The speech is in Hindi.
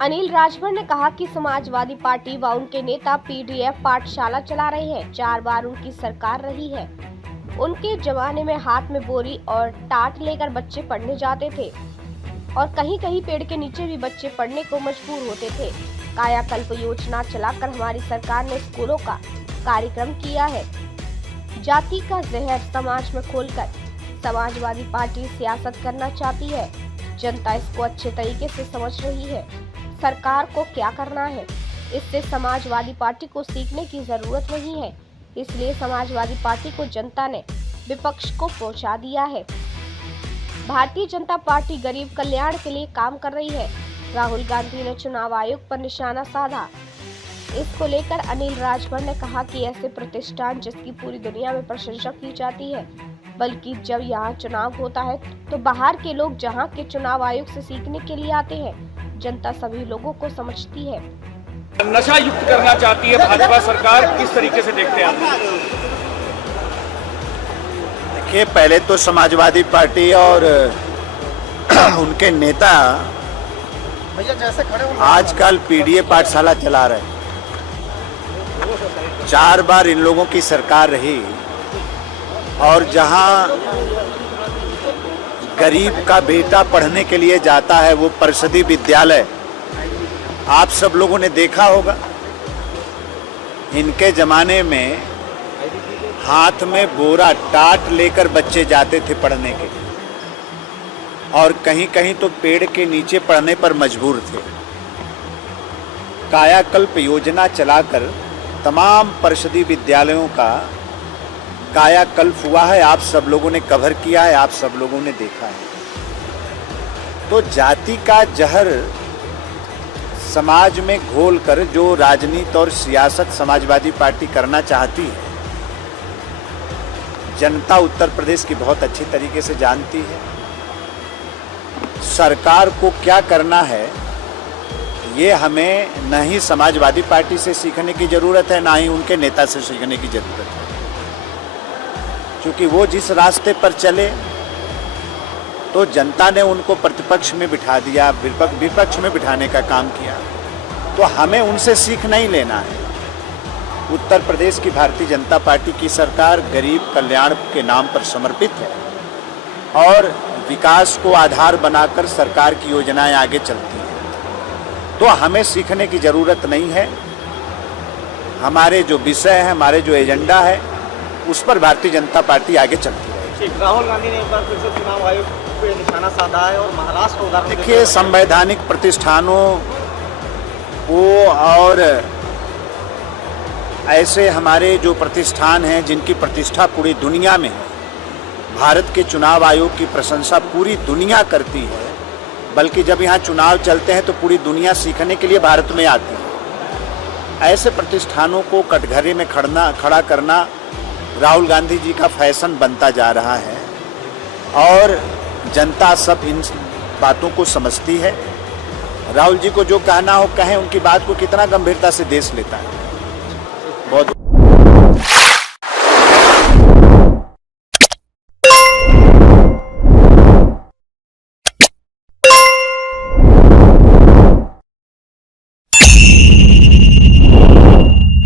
अनिल राजभर ने कहा कि समाजवादी पार्टी व उनके नेता पीडीएफ पाठशाला चला रहे हैं। 4 बार उनकी सरकार रही है। उनके जमाने में हाथ में बोरी और टाट लेकर बच्चे पढ़ने जाते थे और कहीं कहीं पेड़ के नीचे भी बच्चे पढ़ने को मजबूर होते थे। कायाकल्प योजना चलाकर हमारी सरकार ने स्कूलों का कार्यक्रम किया है। जाति का जहर समाज में खोलकर समाजवादी पार्टी सियासत करना चाहती है। जनता इसको अच्छे तरीके से समझ रही है। सरकार को क्या करना है, इससे समाजवादी पार्टी को सीखने की जरूरत नहीं है। इसलिए समाजवादी पार्टी को जनता ने विपक्ष को पहुंचा दिया है। भारतीय जनता पार्टी गरीब कल्याण के लिए काम कर रही है। राहुल गांधी ने चुनाव आयोग पर निशाना साधा। इसको लेकर अनिल राजभर ने कहा कि ऐसे प्रतिष्ठान जिसकी पूरी दुनिया में प्रशंसा की जाती है, बल्कि जब यहाँ चुनाव होता है तो बाहर के लोग जहाँ के चुनाव आयोग से सीखने के लिए आते हैं। जनता सभी लोगों को समझती है। नशा युक्त करना चाहती है भाजपा सरकार, किस तरीके से देखते हैं आप? देखिए, पहले तो समाजवादी पार्टी और उनके नेता आजकल पीडीएफ पाठशाला चला रहे हैं। 4 बार इन लोगों की सरकार रही और जहां गरीब का बेटा पढ़ने के लिए जाता है वो परिषदी विद्यालय, आप सब लोगों ने देखा होगा। इनके जमाने में हाथ में बोरा टाट लेकर बच्चे जाते थे पढ़ने के लिए और कहीं कहीं तो पेड़ के नीचे पढ़ने पर मजबूर थे। कायाकल्प योजना चलाकर तमाम परिषदी विद्यालयों का कायाकल्प हुआ है। आप सब लोगों ने कवर किया है, आप सब लोगों ने देखा है। तो जाति का जहर समाज में घोलकर जो राजनीति और सियासत समाजवादी पार्टी करना चाहती है, जनता उत्तर प्रदेश की बहुत अच्छी तरीके से जानती है। सरकार को क्या करना है ये हमें न ही समाजवादी पार्टी से सीखने की ज़रूरत है, ना ही उनके नेता से सीखने की ज़रूरत है, क्योंकि वो जिस रास्ते पर चले तो जनता ने उनको प्रतिपक्ष में बिठा दिया, विपक्ष में बिठाने का काम किया। तो हमें उनसे सीख नहीं लेना है। उत्तर प्रदेश की भारतीय जनता पार्टी की सरकार गरीब कल्याण के नाम पर समर्पित है और विकास को आधार बनाकर सरकार की योजनाएं आगे चलती हैं। तो हमें सीखने की ज़रूरत नहीं है। हमारे जो विषय है, हमारे जो एजेंडा है, उस पर भारतीय जनता पार्टी आगे चलती है। राहुल गांधी ने एक बार फिर से चुनाव आयोग पे निशाना साधा है और महाराष्ट्र उदाहरण देखिए, संवैधानिक प्रतिष्ठानों को और ऐसे हमारे जो प्रतिष्ठान हैं जिनकी प्रतिष्ठा पूरी दुनिया में है, भारत के चुनाव आयोग की प्रशंसा पूरी दुनिया करती है। बल्कि जब यहाँ चुनाव चलते हैं तो पूरी दुनिया सीखने के लिए भारत में आती है। ऐसे प्रतिष्ठानों को कटघरे में खड़ा करना राहुल गांधी जी का फैशन बनता जा रहा है और जनता सब इन बातों को समझती है। राहुल जी को जो कहना हो कहें, उनकी बात को कितना गंभीरता से देश लेता है।